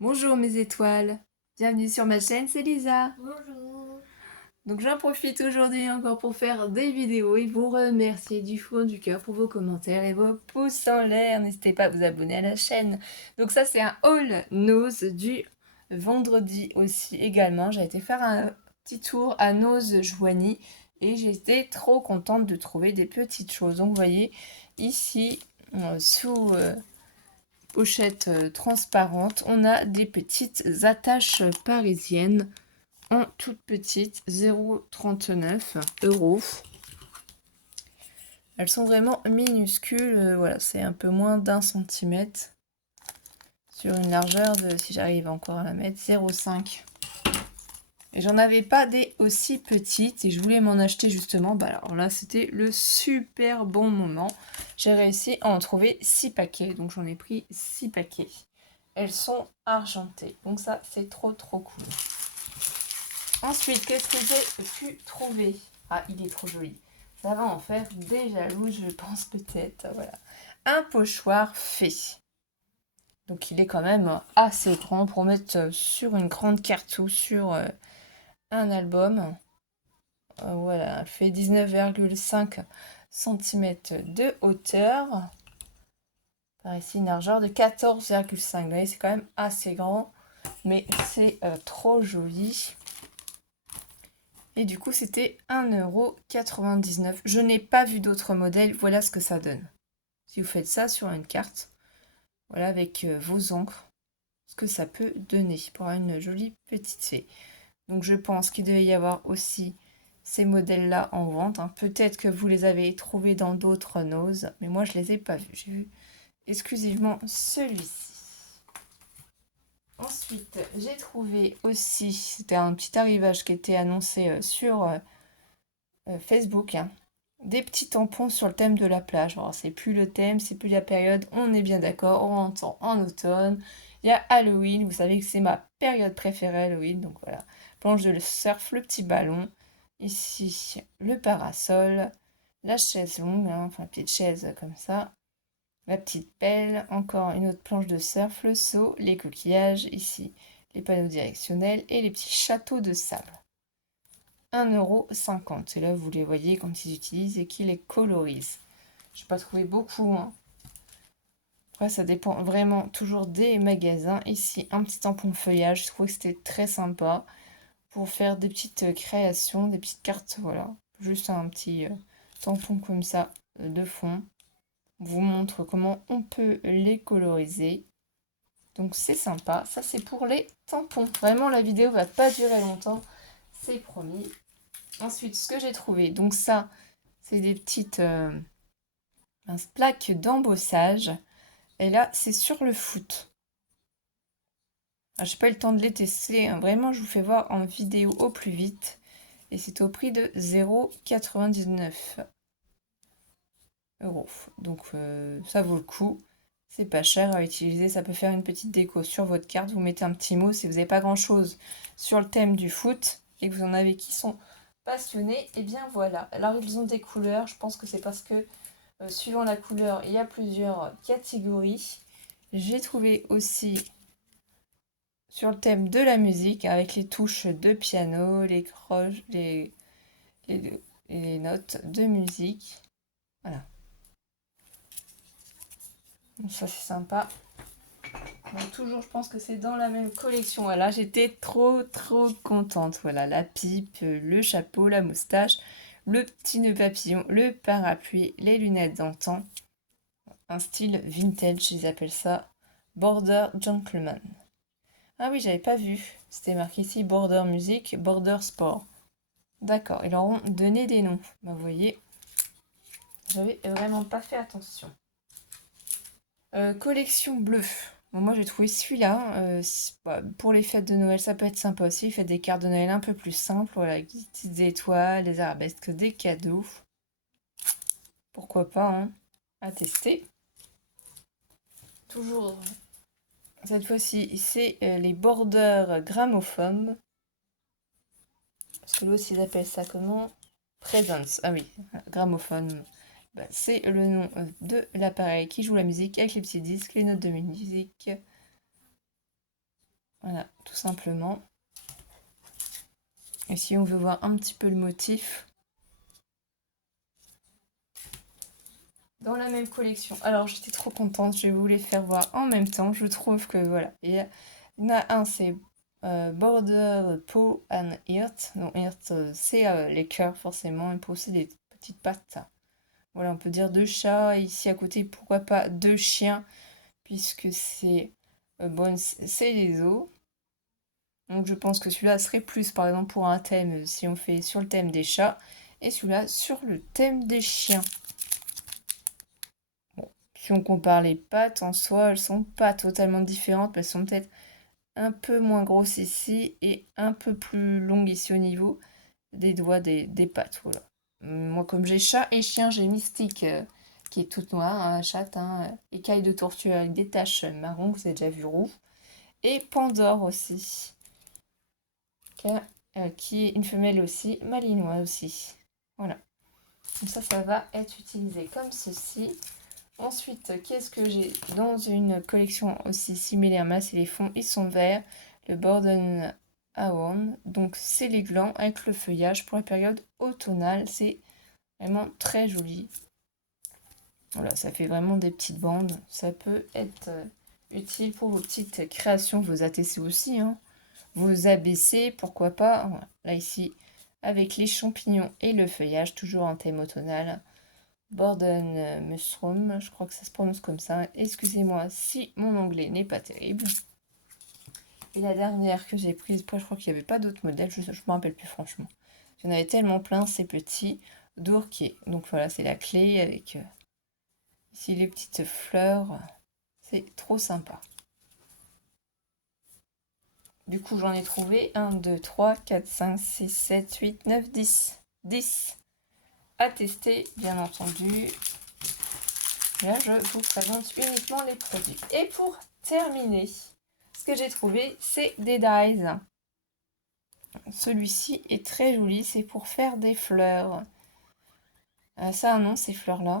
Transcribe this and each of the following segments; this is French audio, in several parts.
Bonjour mes étoiles, bienvenue sur ma chaîne, c'est Lisa. Bonjour. Donc j'en profite aujourd'hui encore pour faire des vidéos et vous remercier du fond du cœur pour vos commentaires et vos pouces en l'air. N'hésitez pas à vous abonner à la chaîne. Donc ça c'est un haul Nose du vendredi aussi également. J'ai été faire un petit tour à Nose Joigny et j'étais trop contente de trouver des petites choses. Donc vous voyez ici sous pochette transparente, on a des petites attaches parisiennes en toute petite, 0,39 euros. Elles sont vraiment minuscules, voilà, c'est un peu moins d'1 centimètre sur une largeur de, si j'arrive encore à la mettre, 0,5. Et j'en avais pas des aussi petites et je voulais m'en acheter justement. Bah alors là, c'était le super bon moment. J'ai réussi à en trouver 6 paquets, donc j'en ai pris 6 paquets. Elles sont argentées, donc ça, c'est trop cool. Ensuite, qu'est-ce que j'ai pu trouver? Ah, il est trop joli. Ça va en faire des jaloux, je pense peut-être. Voilà. Un pochoir fait. Donc il est quand même assez grand pour mettre sur une grande cartouche, sur un album. Voilà, elle fait 19,5 cm de hauteur. Par ici, une largeur de 14,5. Vous voyez, c'est quand même assez grand, mais c'est trop joli. Et du coup, c'était 1,99 €. Je n'ai pas vu d'autres modèles. Voilà ce que ça donne. Si vous faites ça sur une carte, voilà, avec vos encres, ce que ça peut donner pour une jolie petite fée. Donc je pense qu'il devait y avoir aussi ces modèles-là en vente, hein. Peut-être que vous les avez trouvés dans d'autres noses, mais moi je les ai pas vus. J'ai vu exclusivement celui-ci. Ensuite, j'ai trouvé aussi, c'était un petit arrivage qui était annoncé sur Facebook, hein, des petits tampons sur le thème de la plage. Alors, c'est plus le thème, c'est plus la période, on est bien d'accord, on rentre en automne. Il y a Halloween, vous savez que c'est ma période préférée, Halloween, donc voilà. Planche de surf, le petit ballon, ici le parasol, la chaise longue, hein, enfin petite chaise comme ça, la petite pelle, encore une autre planche de surf, le seau, les coquillages, ici les panneaux directionnels et les petits châteaux de sable. 1,50 €. Et là, vous les voyez quand ils utilisent et qu'ils les colorisent. Je n'ai pas trouvé beaucoup, hein. Après, ça dépend vraiment toujours des magasins. Ici, un petit tampon feuillage. Je trouve que c'était très sympa pour faire des petites créations, des petites cartes. Voilà. Juste un petit tampon comme ça de fond. On vous montre comment on peut les coloriser. Donc, c'est sympa. Ça, c'est pour les tampons. Vraiment, la vidéo va pas durer longtemps. C'est promis. Ensuite, ce que j'ai trouvé, donc ça, c'est des petites plaques d'embossage. Et là, c'est sur le foot. Ah, j'ai pas eu le temps de les tester, hein. Vraiment, je vous fais voir en vidéo au plus vite. Et c'est au prix de 0,99 €. Donc ça vaut le coup. C'est pas cher à utiliser. Ça peut faire une petite déco sur votre carte. Vous mettez un petit mot si vous n'avez pas grand-chose sur le thème du foot et que vous en avez qui sont passionnés. Et bien voilà. Alors ils ont des couleurs. Je pense que c'est parce que suivant la couleur, il y a plusieurs catégories. J'ai trouvé aussi sur le thème de la musique avec les touches de piano, les croches, les, les notes de musique. Voilà. Donc ça c'est sympa. Donc toujours je pense que c'est dans la même collection. Voilà, j'étais trop contente. Voilà, la pipe, le chapeau, la moustache, le petit nœud papillon, le parapluie, les lunettes d'antan. Un style vintage, ils appellent ça Border Gentleman. Ah oui, j'avais pas vu. C'était marqué ici Border Music, Border Sport. D'accord, ils leur ont donné des noms. Bah, vous voyez, j'avais vraiment pas fait attention. Collection bleue. Bon, moi j'ai trouvé celui-là. Bah, pour les fêtes de Noël, ça peut être sympa aussi. Faites des cartes de Noël un peu plus simples. Voilà, avec des petites étoiles, des arabesques, des cadeaux. Pourquoi pas, hein, à tester. Toujours, cette fois-ci, c'est les bordeurs gramophones. Parce que l'autre, ils appellent ça comment? Presence. Ah oui, gramophone. Bah, c'est le nom de l'appareil qui joue la musique avec les petits disques, les notes de musique. Voilà, tout simplement. Et si on veut voir un petit peu le motif, dans la même collection. Alors j'étais trop contente, je vais vous les faire voir en même temps. Je trouve que voilà, il y en a un, c'est Border Paw and Heart. Donc Heart, c'est les cœurs forcément, et pour aussi des petites pattes. Voilà, on peut dire deux chats. Ici à côté, pourquoi pas deux chiens, puisque c'est bon, c'est les os. Donc je pense que celui-là serait plus par exemple pour un thème, si on fait sur le thème des chats, et celui-là sur le thème des chiens. Bon, si on compare les pattes en soi, elles sont pas totalement différentes, mais elles sont peut-être un peu moins grosses ici et un peu plus longues ici au niveau des doigts des pattes. Voilà. Moi, comme j'ai chat et chien, j'ai Mystique qui est toute noire, un chat, écaille de tortue avec des taches marron, vous avez déjà vu roux, et Pandore aussi, qui est une femelle aussi, malinois aussi. Voilà. Donc ça va être utilisé comme ceci. Ensuite, qu'est-ce que j'ai dans une collection aussi similaire, mais c'est les fonds, ils sont verts. Le Borden Aon, donc c'est les glands avec le feuillage pour la période automnale. C'est vraiment très joli. Voilà, ça fait vraiment des petites bandes. Ça peut être utile pour vos petites créations, vos ATC aussi, hein. Vos ABC, pourquoi pas. Voilà. Là ici, avec les champignons et le feuillage, toujours en thème automnal. Borden Mushroom, je crois que ça se prononce comme ça. Excusez-moi si mon anglais n'est pas terrible. Et la dernière que j'ai prise, je crois qu'il n'y avait pas d'autres modèles, je ne me rappelle plus franchement. J'en avais tellement plein, ces petits d'Ourquier. Donc voilà, c'est la clé avec ici les petites fleurs. C'est trop sympa. Du coup, j'en ai trouvé 1, 2, 3, 4, 5, 6, 7, 8, 9, 10. 10 à tester, bien entendu. Là, je vous présente uniquement les produits. Et pour terminer, ce que j'ai trouvé, c'est des dies. Celui-ci est très joli, c'est pour faire des fleurs. Ça a un nom, ces fleurs-là.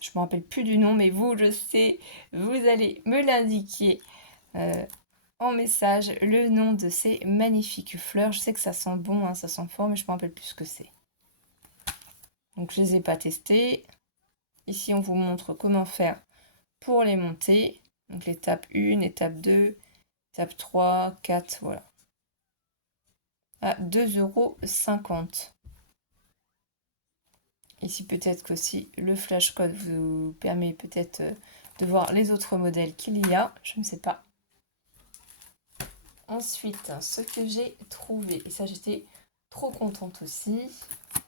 Je ne me rappelle plus du nom, mais vous, je sais, vous allez me l'indiquer en message, le nom de ces magnifiques fleurs. Je sais que ça sent bon, hein, ça sent fort, mais je ne me rappelle plus ce que c'est. Donc, je ne les ai pas testés. Ici, on vous montre comment faire pour les monter. Donc l'étape 1, étape 2, étape 3, 4, voilà. À 2,50 €. Ici peut-être qu'aussi le flash code vous permet peut-être de voir les autres modèles qu'il y a, je ne sais pas. Ensuite, ce que j'ai trouvé, et ça j'étais trop contente aussi,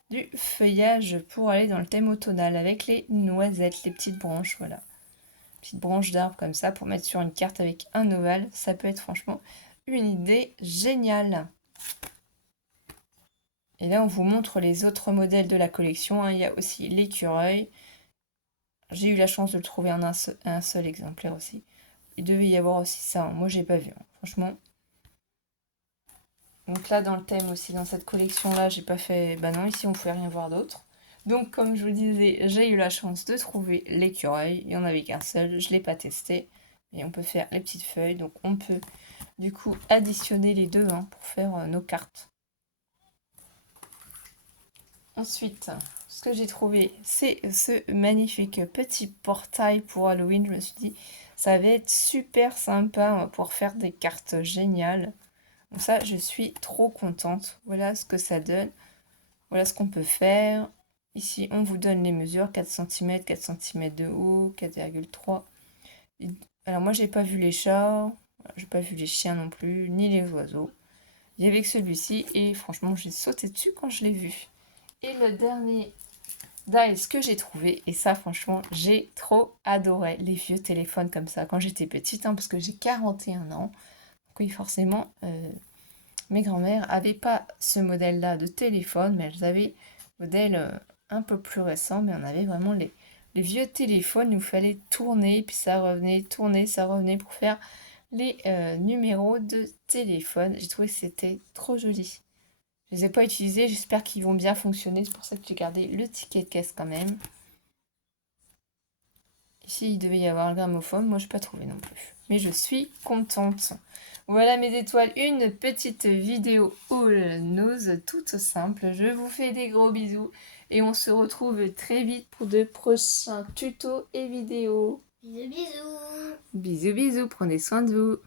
du feuillage pour aller dans le thème automnal avec les noisettes, les petites branches, voilà. Petite branche d'arbre comme ça pour mettre sur une carte avec un ovale. Ça peut être franchement une idée géniale. Et là, on vous montre les autres modèles de la collection, hein. Il y a aussi l'écureuil. J'ai eu la chance de le trouver en un seul exemplaire aussi. Il devait y avoir aussi ça, hein. Moi, j'ai pas vu, hein. Franchement. Donc là, dans le thème aussi, dans cette collection-là, j'ai pas fait... Bah non, ici, on ne pouvait rien voir d'autre. Donc, comme je vous disais, j'ai eu la chance de trouver l'écureuil. Il n'y en avait qu'un seul, je ne l'ai pas testé. Et on peut faire les petites feuilles. Donc, on peut, du coup, additionner les deux, hein, pour faire nos cartes. Ensuite, ce que j'ai trouvé, c'est ce magnifique petit portail pour Halloween. Je me suis dit, ça va être super sympa pour faire des cartes géniales. Donc ça, je suis trop contente. Voilà ce que ça donne. Voilà ce qu'on peut faire. Ici, on vous donne les mesures, 4 cm, 4 cm de haut, 4,3. Alors moi, j'ai pas vu les chats, j'ai pas vu les chiens non plus, ni les oiseaux. Il y avait que celui-ci et franchement, j'ai sauté dessus quand je l'ai vu. Et le dernier dice que j'ai trouvé, et ça franchement, j'ai trop adoré les vieux téléphones comme ça quand j'étais petite, hein, parce que j'ai 41 ans. Donc oui, forcément, mes grands-mères n'avaient pas ce modèle-là de téléphone, mais elles avaient un modèle un peu plus récent, mais on avait vraiment les vieux téléphones, il nous fallait tourner, puis ça revenait, tourner, ça revenait pour faire les numéros de téléphone. J'ai trouvé que c'était trop joli. Je les ai pas utilisés, j'espère qu'ils vont bien fonctionner, c'est pour ça que j'ai gardé le ticket de caisse quand même. Ici, il devait y avoir le gramophone, moi je n'ai pas trouvé non plus. mais je suis contente. Voilà mes étoiles, une petite vidéo haul nose toute simple. Je vous fais des gros bisous et on se retrouve très vite pour de prochains tutos et vidéos. Bisous bisous. Bisous bisous, prenez soin de vous.